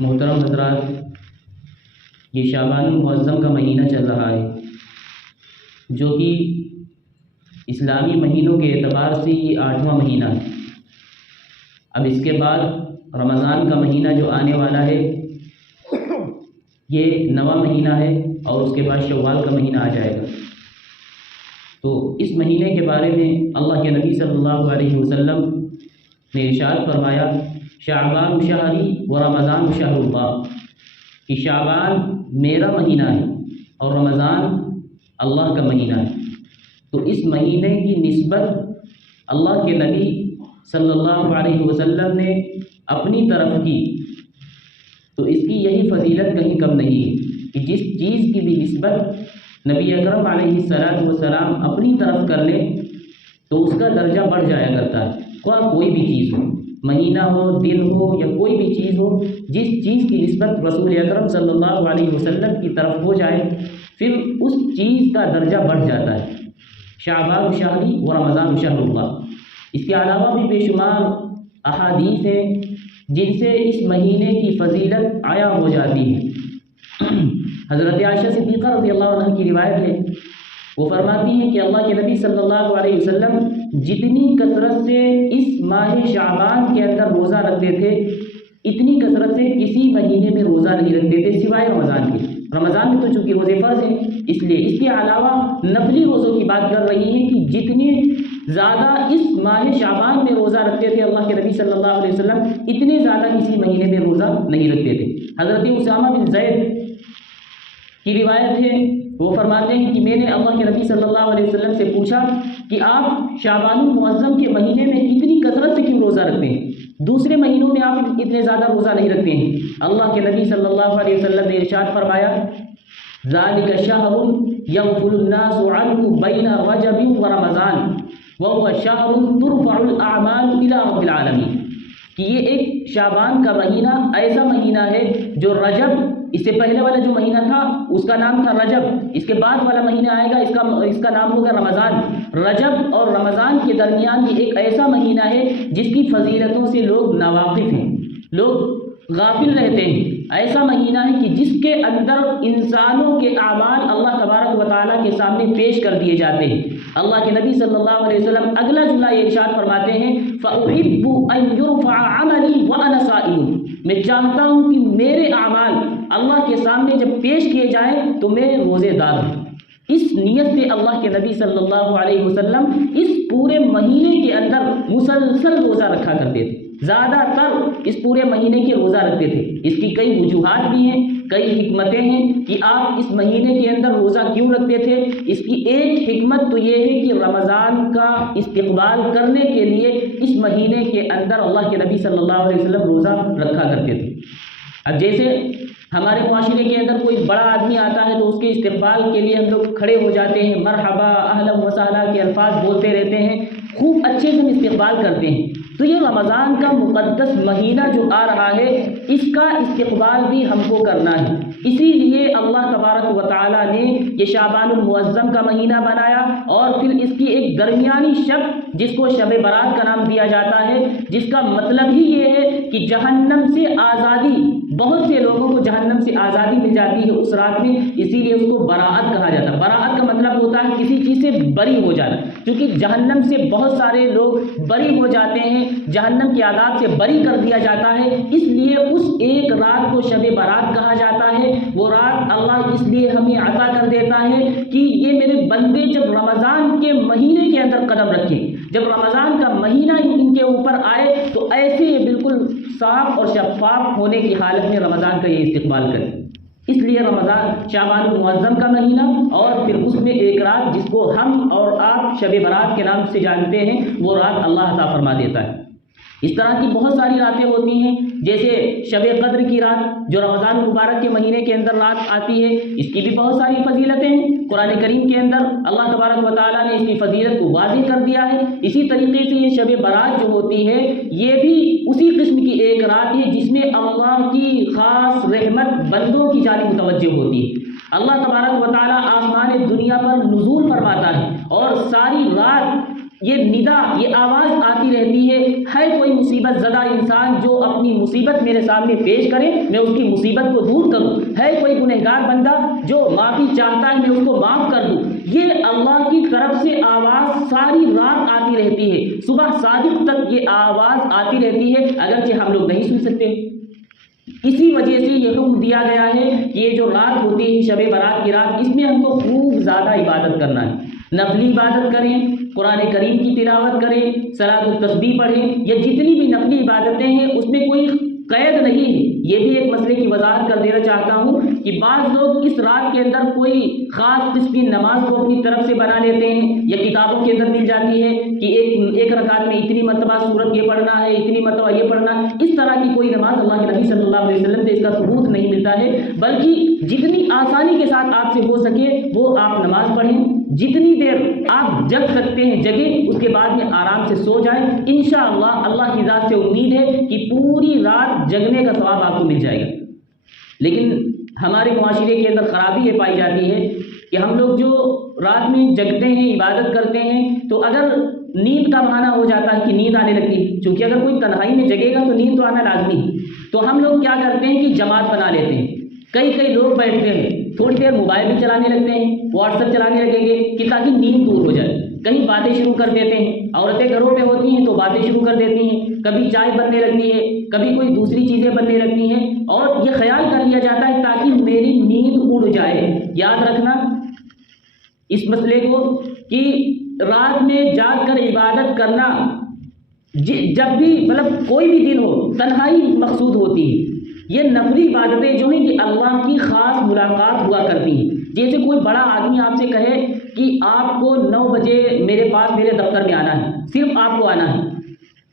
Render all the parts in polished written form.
محترم حضرات، یہ شعبان المعظم کا مہینہ چل رہا ہے، جو کہ اسلامی مہینوں کے اعتبار سے یہ 8واں مہینہ ہے۔ اب اس کے بعد رمضان کا مہینہ جو آنے والا ہے یہ 9واں مہینہ ہے، اور اس کے بعد شوال کا مہینہ آ جائے گا۔ تو اس مہینے کے بارے میں اللہ کے نبی صلی اللہ علیہ وسلم نے ارشاد فرمایا، شعبان شہری و رمضان شہر اللہ، کہ شعبان میرا مہینہ ہے اور رمضان اللہ کا مہینہ ہے۔ تو اس مہینے کی نسبت اللہ کے نبی صلی اللہ علیہ وسلم نے اپنی طرف کی، تو اس کی یہی فضیلت کہیں کم نہیں ہے کہ جس چیز کی بھی نسبت نبی اکرم علیہ السلام اپنی طرف کر لے تو اس کا درجہ بڑھ جایا کرتا ہے، خواہ کوئی بھی چیز ہو، مہینہ ہو، دن ہو، یا کوئی بھی چیز ہو، جس چیز کی نسبت رسول اکرم صلی اللہ علیہ وسلم کی طرف ہو جائے پھر اس چیز کا درجہ بڑھ جاتا ہے۔ شعبان شہری و رمضان شہر اللہ، اس کے علاوہ بھی بے شمار احادیث ہیں جن سے اس مہینے کی فضیلت عیا ہو جاتی ہے۔ حضرت عائشہ صدیقہ رضی اللہ عنہ کی روایت ہے، وہ فرماتی ہیں کہ اللہ کے نبی صلی اللہ علیہ وسلم جتنی کثرت سے اس ماہ شعبان کے اندر روزہ رکھتے تھے، اتنی کثرت سے کسی مہینے میں روزہ نہیں رکھتے تھے سوائے رمضان کے۔ رمضان میں تو چونکہ روزے فرض ہیں، اس لیے اس کے علاوہ نفلی روزوں کی بات کر رہی ہیں کہ جتنے زیادہ اس ماہ شعبان میں روزہ رکھتے تھے اللہ کے نبی صلی اللہ علیہ وسلم، اتنے زیادہ کسی مہینے میں روزہ نہیں رکھتے تھے۔ حضرت اسامہ بن زید کی روایت ہے، وہ فرماتے ہیں کہ میں نے اللہ کے نبی صلی اللہ علیہ وسلم سے پوچھا کہ آپ شعبان المعظم کے مہینے میں اتنی کثرت سے کیوں روزہ رکھتے ہیں، دوسرے مہینوں میں آپ اتنے زیادہ روزہ نہیں رکھتے ہیں؟ اللہ کے نبی صلی اللہ علیہ وسلم نے ارشاد فرمایا، ذالک شہر یغفل الناس عنہ بین رجب و رمضان وهو شہر ترفع الاعمال الى رب العالمین، کہ یہ ایک شعبان کا مہینہ ایسا مہینہ ہے جو رجب، اس سے پہلے والا جو مہینہ تھا اس کا نام تھا رجب، اس کے بعد والا مہینہ آئے گا اس کا نام ہوگا رمضان۔ رجب اور رمضان کے درمیان یہ ایک ایسا مہینہ ہے جس کی فضیلتوں سے لوگ ناواقف ہیں، لوگ غافل رہتے ہیں۔ ایسا مہینہ ہے کہ جس کے اندر انسانوں کے اعمال اللہ تبارک و تعالیٰ کے سامنے پیش کر دیے جاتے ہیں۔ اللہ کے نبی صلی اللہ علیہ وسلم اگلا جملہ یہ ارشاد فرماتے ہیں، فَأُحِبُّ أَن يُرْفَعَ عَمَلِي وَأَنَا صَائِمٌ، میں چاہتا ہوں کہ میرے اعمال اللہ کے سامنے جب پیش کیے جائیں تو میں روزے دار ہوں۔ اس نیت سے اللہ کے نبی صلی اللہ علیہ وسلم اس پورے مہینے کے اندر مسلسل روزہ رکھا کرتے تھے، زیادہ تر اس پورے مہینے کے روزہ رکھتے تھے۔ اس کی کئی وجوہات بھی ہیں، کئی حکمتیں ہیں کہ آپ اس مہینے کے اندر روزہ کیوں رکھتے تھے۔ اس کی ایک حکمت تو یہ ہے کہ رمضان کا استقبال کرنے کے لیے اس مہینے کے اندر اللہ کے نبی صلی اللہ علیہ وسلم روزہ رکھا کرتے تھے۔ اب جیسے ہمارے معاشرے کے اندر کوئی بڑا آدمی آتا ہے تو اس کے استقبال کے لیے ہم لوگ کھڑے ہو جاتے ہیں، مرحبا، اہلا و سہلا کے الفاظ بولتے رہتے ہیں، خوب اچھے سے ہم استقبال کرتے ہیں۔ تو یہ رمضان کا مقدس مہینہ جو آ رہا ہے اس کا استقبال بھی ہم کو کرنا ہے، اسی لیے اللہ تبارک و تعالیٰ نے یہ شعبان المعظم کا مہینہ بنایا، اور پھر اس کی ایک درمیانی شب جس کو شب برات کا نام دیا جاتا ہے، جس کا مطلب ہی یہ ہے کہ جہنم سے آزادی، بہت سے لوگوں کو جہنم سے آزادی مل جاتی ہے اس رات میں، اسی لیے اس کو براءت کہا جاتا ہے۔ براءت کا مطلب ہوتا ہے کسی چیز سے بری ہو جانا، کیونکہ جہنم سے بہت سارے لوگ بری ہو جاتے ہیں، جہنم کی عذاب سے بری کر دیا جاتا ہے، اس لیے اس ایک رات کو شب برات کہا جاتا ہے۔ وہ رات اللہ اس لیے ہمیں عطا کر دیتا ہے کہ یہ میرے بندے جب رمضان کے مہینے کے اندر قدم رکھیں، جب رمضان کا مہینہ ان کے اوپر آئے تو ایسے یہ بالکل صاف اور شفاف ہونے کی حالت میں رمضان کا یہ استقبال کریں۔ اس لیے رمضان شعبان المعظم کا مہینہ، اور پھر اس میں ایک رات جس کو ہم اور آپ شب برات کے نام سے جانتے ہیں، وہ رات اللہ عطا فرما دیتا ہے۔ اس طرح کی بہت ساری راتیں ہوتی ہیں، جیسے شب قدر کی رات جو رمضان مبارک کے مہینے کے اندر رات آتی ہے، اس کی بھی بہت ساری فضیلتیں ہیں۔ قرآن کریم کے اندر اللہ تبارک و تعالیٰ نے اس کی فضیلت کو واضح کر دیا ہے۔ اسی طریقے سے یہ شب برات جو ہوتی ہے یہ بھی اسی قسم کی ایک رات ہے جس میں اللہ کی خاص رحمت بندوں کی جانب متوجہ ہوتی ہے۔ اللہ تبارک و تعالیٰ آسمان دنیا پر نزول فرماتا ہے اور ساری رات یہ ندا، یہ آواز آتی رہتی ہے کوئی مصیبت زدہ انسان جو اپنی مصیبت میرے سامنے پیش کرے میں اس کی مصیبت کو دور کروں، ہے کوئی گنہگار بندہ جو معافی چاہتا ہے میں اس کو معاف کر دوں. یہ اللہ کی طرف سے آواز ساری رات آتی رہتی ہے، صبح صادق تک یہ آواز آتی رہتی ہے، اگرچہ ہم لوگ نہیں سن سکتے. اسی وجہ سے یہ حکم دیا گیا ہے کہ یہ جو رات ہوتی ہے شب برات کی رات، اس میں ہم کو خوب زیادہ عبادت کرنا ہے. نفلی عبادت کریں، قرآن کریم کی تلاوت کریں، صلاۃ التسبیح پڑھیں، یا جتنی بھی نفلی عبادتیں ہیں اس میں کوئی قید نہیں ہے. یہ بھی ایک مسئلے کی وضاحت کر دینا چاہتا ہوں کہ بعض لوگ اس رات کے اندر کوئی خاص قسم کی نماز کو اپنی طرف سے بنا لیتے ہیں، یا کتابوں کے اندر مل جاتی ہے کہ ایک رکعت میں اتنی مرتبہ سورت یہ پڑھنا ہے، اتنی مرتبہ یہ پڑھنا ہے. اس طرح کی کوئی نماز اللہ کے نبی صلی اللہ علیہ وسلم سے اس کا ثبوت نہیں ملتا ہے، بلکہ جتنی آسانی کے ساتھ آپ سے ہو سکے وہ آپ نماز پڑھیں. جتنی دیر آپ جگ سکتے ہیں جگیں، اس کے بعد میں آرام سے سو جائیں. انشاءاللہ اللہ کی ذات سے امید ہے کہ پوری رات جگنے کا ثواب آپ کو مل جائے گا. لیکن ہمارے معاشرے کے اندر خرابی یہ پائی جاتی ہے کہ ہم لوگ جو رات میں جگتے ہیں، عبادت کرتے ہیں، تو اگر نیند کا بہانہ ہو جاتا ہے کہ نیند آنے لگتی ہے، چونکہ اگر کوئی تنہائی میں جگے گا تو نیند تو آنا لازمی ہے، تو ہم لوگ کیا کرتے ہیں کہ جماعت بنا لیتے ہیں. کئی لوگ بیٹھتے ہیں، تھوڑی دیر موبائل بھی چلانے لگتے ہیں، واٹس ایپ چلانے لگیں گے کہ تاکہ نیند دور ہو جائے. کہیں باتیں شروع کر دیتے ہیں، عورتیں گھروں میں ہوتی ہیں تو باتیں شروع کر دیتی ہیں، کبھی چائے بننے لگتی ہے، کبھی کوئی دوسری چیزیں بننے لگتی ہیں، اور یہ خیال کر لیا جاتا ہے تاکہ میری نیند اڑ جائے. یاد رکھنا اس مسئلے کو کہ رات میں جاگ کر عبادت کرنا جب بھی مطلب کوئی بھی دن ہو تنہائی مقصود ہوتی ہے. یہ نفلی عبادتیں جو ہیں یہ اللہ کی خاص ملاقات ہوا کرتی ہیں. جیسے کوئی بڑا آدمی آپ سے کہے کہ آپ کو 9 بجے میرے پاس میرے دفتر میں آنا ہے، صرف آپ کو آنا ہے،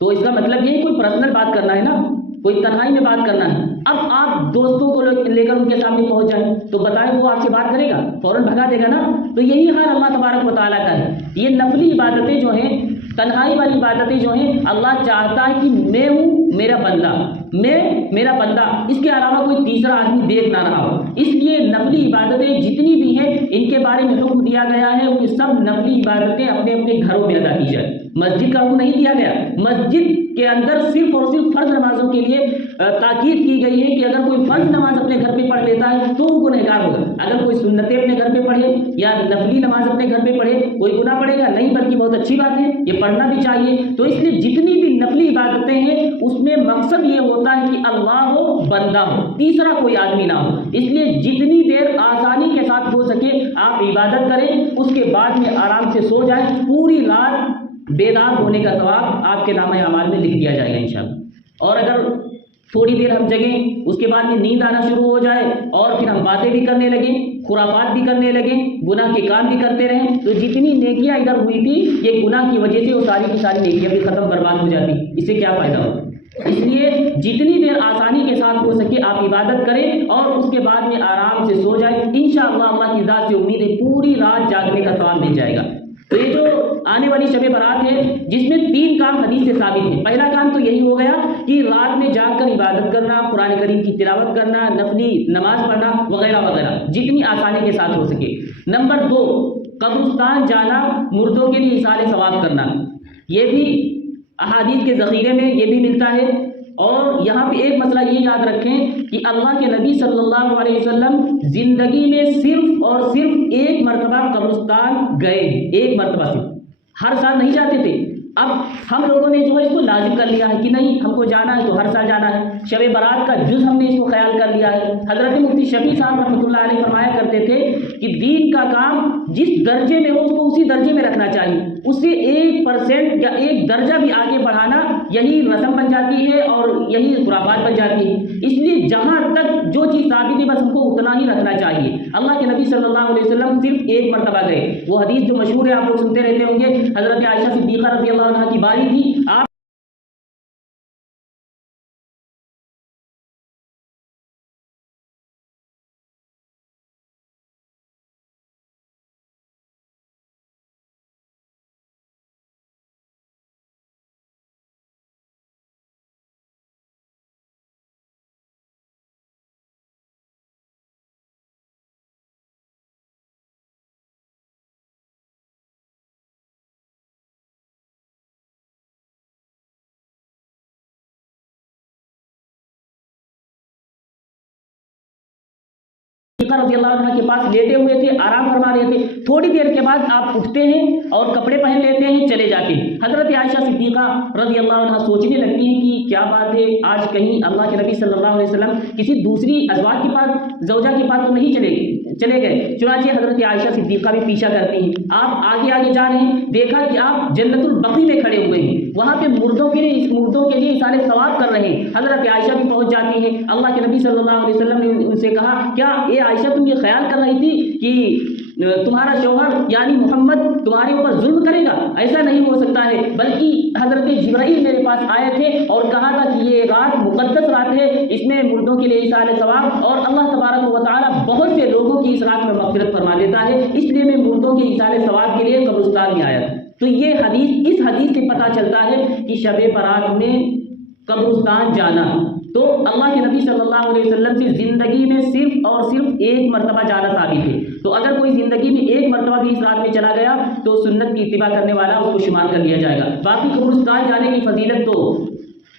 تو اس کا مطلب یہ کوئی پرسنل بات کرنا ہے نا، کوئی تنہائی میں بات کرنا ہے. اب آپ دوستوں کو لے کر ان کے سامنے پہنچ جائیں تو بتائیں وہ آپ سے بات کرے گا؟ فوراً بھگا دے گا نا. تو یہی حال اللہ تبارک و تعالیٰ کا ہے. یہ نفلی عبادتیں جو ہیں، تنہائی والی عبادتیں جو ہیں، اللہ چاہتا ہے کہ میں ہوں میرا بندہ، میں میرا بندہ، اس کے علاوہ کوئی تیسرا آدمی دیکھ نہ رہا ہو. اس لیے نفلی عبادتیں جتنی بھی ہیں ان کے بارے میں حکم دیا گیا ہے کہ سب نفلی عبادتیں اپنے اپنے گھروں میں ادا کی جائے. مسجد کا حکم نہیں دیا گیا. مسجد کے اندر صرف اور صرف فرض نمازوں کے لیے تاکید کی گئی ہے کہ اگر کوئی فرض نماز اپنے گھر پہ پڑھ لیتا ہے تو وہ گنہگار ہوگا. اگر کوئی سنتیں اپنے گھر پہ پڑھے یا نفلی نماز اپنے گھر پہ پڑھے کوئی گناہ پڑے گا نہیں، بلکہ بہت اچھی بات ہے، یہ پڑھنا بھی چاہیے. تو اس لیے جتنی بھی نفلی عبادتیں ہیں اس میں مقصد یہ ہوتا ہے کہ اللہ ہو، بندہ ہو، تیسرا کوئی آدمی نہ ہو. اس لیے جتنی دیر آسانی کے ساتھ ہو سکے آپ عبادت کریں، اس کے بعد میں آرام سے سو جائیں. پوری رات بیدار ہونے کا ثواب آپ کے نامہ اعمال میں لکھ دیا جائے گا انشاءاللہ. اور اگر تھوڑی دیر ہم جگیں، اس کے بعد میں نیند آنا شروع ہو جائے اور پھر ہم باتیں بھی کرنے لگیں، خرافات بھی کرنے لگیں، گناہ کے کام بھی کرتے رہیں، تو جتنی نیکیاں ادھر ہوئی تھی یہ گناہ کی وجہ سے وہ ساری کی ساری نیکیاں بھی ختم برباد ہو جاتی. اس سے کیا فائدہ ہوگا؟ اس لیے جتنی دیر آسانی کے ساتھ ہو سکے آپ عبادت کریں اور اس کے بعد میں آرام سے سو جائیں. انشاءاللہ اللہ کی ذات سے امید ہے پوری رات جاگنے کا ثواب مل جائے گا. تو یہ جو آنے والی شب برات ہے جس میں 3 کام حدیث سے ثابت ہیں. پہلا کام تو یہی ہو گیا کہ رات میں جاگ کر عبادت کرنا، قرآن کریم کی تلاوت کرنا، نفلی نماز پڑھنا وغیرہ وغیرہ جتنی آسانی کے ساتھ ہو سکے. نمبر 2، قبرستان جانا، مردوں کے لیے ایصال ثواب کرنا. یہ بھی احادیث کے ذخیرے میں یہ بھی ملتا ہے. اور یہاں پہ ایک مسئلہ یہ یاد رکھیں کہ اللہ کے نبی صلی اللہ علیہ وسلم زندگی میں صرف اور صرف ایک مرتبہ قبرستان گئے، ایک مرتبہ صرف، ہر سال نہیں جاتے تھے. اب ہم لوگوں نے جو ہے اس کو لازم کر لیا ہے کہ نہیں ہم کو جانا ہے تو ہر سال جانا ہے. شب برات کا جز ہم نے اس کو خیال کر لیا ہے. حضرت مفتی شفیع صاحب رحمۃ اللہ علیہ فرمایا کرتے تھے کہ دین کا کام جس درجے میں ہو اس کو اسی درجے میں رکھنا چاہیے. اس سے 1% یا 1 درجہ بھی آگے بڑھانا یہی رسم بن جاتی ہے اور یہی خرافات بن جاتی ہے. اس لیے جہاں تک جو چیز ثابت ہے بس ہم کو اتنا ہی رکھنا چاہیے. اللہ کے نبی صلی اللہ علیہ وسلم صرف ایک مرتبہ گئے. وہ حدیث جو مشہور ہے آپ لوگ سنتے رہتے ہوں گے، حضرت عائشہ صدیقہ رضی اللہ عنہا کی باری تھی. آپ صدیقہ رضی اللہ عنہ کے پاس لیٹے ہوئے تھے، آرام فرما رہے تھے. تھوڑی دیر کے بعد آپ اٹھتے ہیں اور کپڑے پہن لیتے ہیں، چلے جاتے ہیں. حضرت عائشہ صدیقہ رضی اللہ عنہ سوچنے لگتی ہیں کہ کیا بات ہے، آج کہیں اللہ کے نبی صلی اللہ علیہ وسلم کسی دوسری ازواج کے پاس، زوجہ کے پاس تو نہیں چلے گئے. چنانچہ حضرت عائشہ صدیقہ بھی پیچھا کرتی ہیں. آپ آگے آگے جا رہے ہیں، دیکھا کہ آپ جنت البقیع میں کھڑے ہوئے ہیں، وہاں پہ مردوں کے لیے اثار ثواب کر رہے ہیں. حضرت عائشہ بھی پہنچ جاتی ہیں. اللہ کے نبی صلی اللہ علیہ وسلم نے ان سے کہا، کیا اے عائشہ تم یہ خیال کر رہی تھی کہ تمہارا شوہر یعنی محمد تمہارے اوپر ظلم کرے گا؟ ایسا نہیں ہو سکتا ہے، بلکہ حضرت جبرائیل میرے پاس آئے تھے اور کہا تھا کہ یہ رات مقدس رات ہے، اس میں مردوں کے لیے اثار ثواب، اور اللہ تبارک و تعالیٰ بہت سے لوگوں کی اس رات میں مغفرت فرما دیتا ہے، اس لیے میں مردوں کے اثار ثواب کے لیے قبرستان میں آیا تھا. تو یہ حدیث، اس حدیث سے پتہ چلتا ہے کہ شب برات میں قبرستان جانا تو اللہ کے نبی صلی اللہ علیہ وسلم سے زندگی میں صرف اور صرف ایک مرتبہ جانا ثابت ہے. تو اگر کوئی زندگی میں ایک مرتبہ بھی اس رات میں چلا گیا تو سنت کی اتباع کرنے والا اس کو شمار کر لیا جائے گا. باقی قبرستان جانے کی فضیلت تو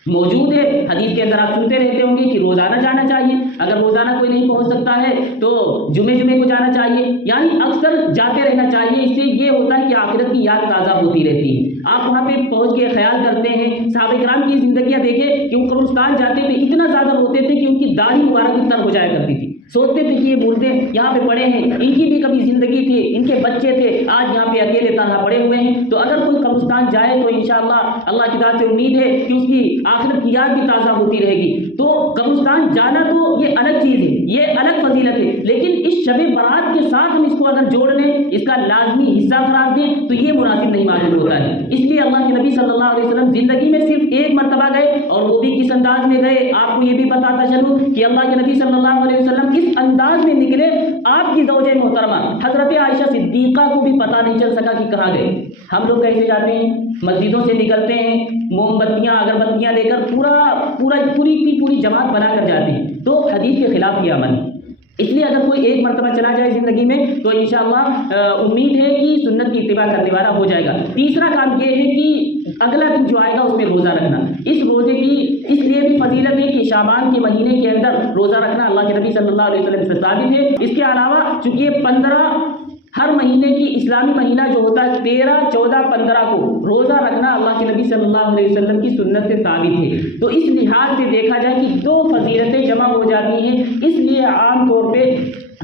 موجود ہے، حدیث کے اندر آپ سنتے رہتے ہوں گے کہ روزانہ جانا چاہیے، اگر روزانہ کوئی نہیں پہنچ سکتا ہے تو جمعے کو جانا چاہیے، یعنی اکثر جاتے رہنا چاہیے. اس سے یہ ہوتا ہے کہ آخرت کی یاد تازہ ہوتی رہتی ہے. آپ وہاں پہ پہنچ کے خیال کرتے ہیں. صحابہ کرام کی زندگیاں دیکھیں کہ وہ قبرستان جاتے تھے، اتنا زیادہ روتے تھے کہ ان کی داڑھی مبارک کی طرح ہو جایا کرتی تھی. سوچتے تھے کہ یہ مردے یہاں پہ پڑے ہیں، ان کی بھی کبھی زندگی تھی، ان کے بچے تھے، آج یہاں پہ اکیلے تنہا پڑے ہوئے ہیں. تو اگر کوئی قبرستان جائے تو انشاءاللہ اللہ کی طرف سے امید ہے کہ اس کی آخرت کی یاد بھی تازہ ہوتی رہے گی. تو قبرستان جانا تو یہ الگ چیز ہے، یہ الگ فضیلت ہے، لیکن اس شب برات کے ساتھ ہم اس کو اگر جوڑ لیں، اس کا لازمی حصہ قرار دیں تو یہ مناسب نہیں معلوم ہوتا ہے. اس لیے اللہ کے نبی صلی اللہ علیہ وسلم زندگی میں صرف ایک مرتبہ گئے، اور وہ بھی کس انداز میں گئے. آپ کو یہ بھی بتاتا چلوں کہ اللہ کے نبی صلی اللہ علیہ وسلم کس انداز میں نکلے. آپ کی زوجہ محترمہ حضرت عائشہ صدیقہ کو بھی پتہ نہیں چل سکا کہ کہاں گئے. ہم لوگ کیسے جاتے ہیں، مسجدوں سے نکلتے ہیں، موم بتیاں اگربتیاں لے کر پوری کی پوری جماعت بنا کر جاتے ہیں، تو حدیث کے خلاف یہ عمل. اس لیے اگر کوئی ایک مرتبہ چلا جائے زندگی میں تو انشاءاللہ امید ہے کہ سنت کی اتباع کرنے والا ہو جائے گا. تیسرا کام یہ ہے کہ اگلا دن جو آئے گا اس میں روزہ رکھنا. اس روزے کی اس لیے بھی فضیلت ہے کہ شعبان کے مہینے کے اندر روزہ رکھنا اللہ کے نبی صلی اللہ علیہ وسلم سے ثابت ہے. اس کے علاوہ چونکہ 15 ہر مہینے کی اسلامی مہینہ جو ہوتا ہے 13, 14, 15 کو روزہ رکھنا اللہ کے نبی صلی اللہ علیہ وسلم کی سنت سے ثابت ہے. تو اس لحاظ سے دیکھا جائے کہ دو فضیلتیں جمع ہو جاتی ہیں. اس لیے عام طور پہ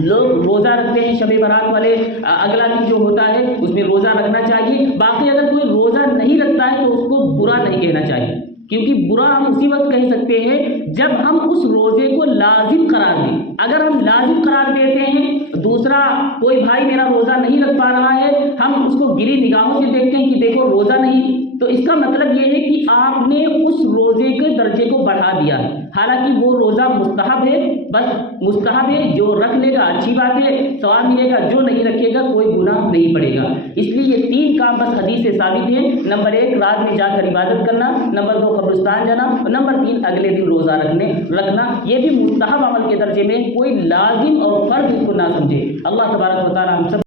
لوگ روزہ رکھتے ہیں شب برات والے. اگلا دن جو ہوتا ہے اس میں روزہ رکھنا چاہیے. باقی اگر کوئی روزہ نہیں رکھتا ہے تو اس کو برا نہیں کہنا چاہیے، کیونکہ برا ہم اسی وقت کہہ سکتے ہیں جب ہم اس روزے کو لازم قرار دیں. اگر ہم لازم قرار دیتے ہیں، دوسرا کوئی بھائی میرا روزہ نہیں رکھ پا رہا ہے، ہم اس کو گری نگاہوں سے دیکھتے ہیں کہ دیکھو روزہ نہیں، تو اس کا مطلب یہ ہے کہ آپ نے اس روزے کے درجے کو بڑھا دیا ہے. حالانکہ وہ روزہ مستحب ہے، بس مستحب ہے. جو رکھ لے گا اچھی بات ہے، ثواب ملے گا، جو نہیں رکھے گا کوئی گناہ نہیں پڑے گا. اس لیے یہ 3 کام بس حدیث سے ثابت ہیں. نمبر 1 رات میں جا کر عبادت کرنا، نمبر 2 قبرستان جانا، اور نمبر 3 اگلے دن روزہ رکھنا. یہ بھی مستحب عمل کے درجے میں، کوئی لازم اور فرض اس کو نہ سمجھے. اللہ تبارک و تعالی ہم سب